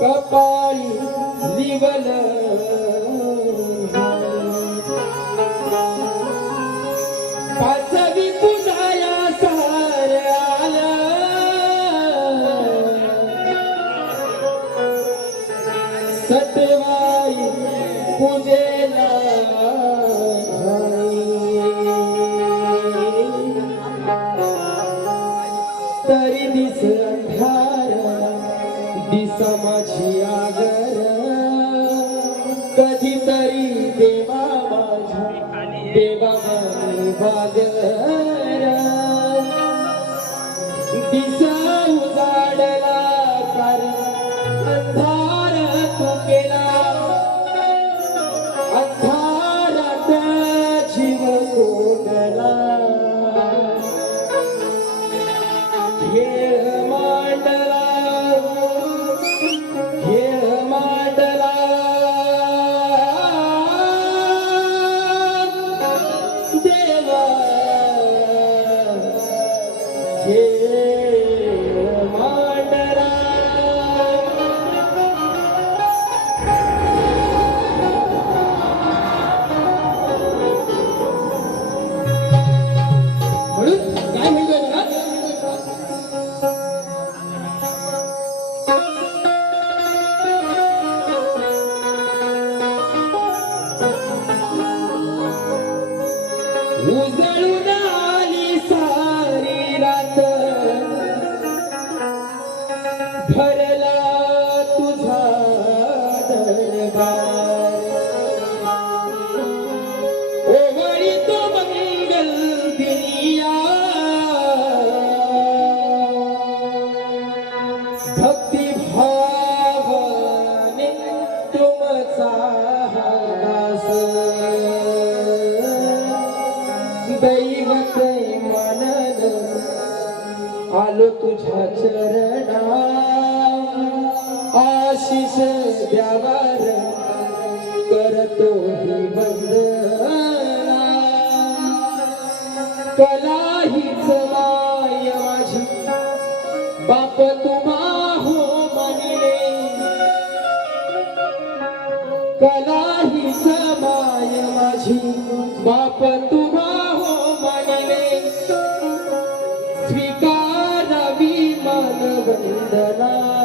कपाळी निवल पाचवी पुन्हाया सहार आला सटवाई पूजेल माझी आगर. कधीतरी देवा माझ्या देवा बागर दिसा दैवते मनन आलो तुझ्या चरणा आशिष द्यावर करतो ही बंद कला हीच माय माझी बाप तुम्हा हो मानिले. कला हीच माय माझी बाप तू the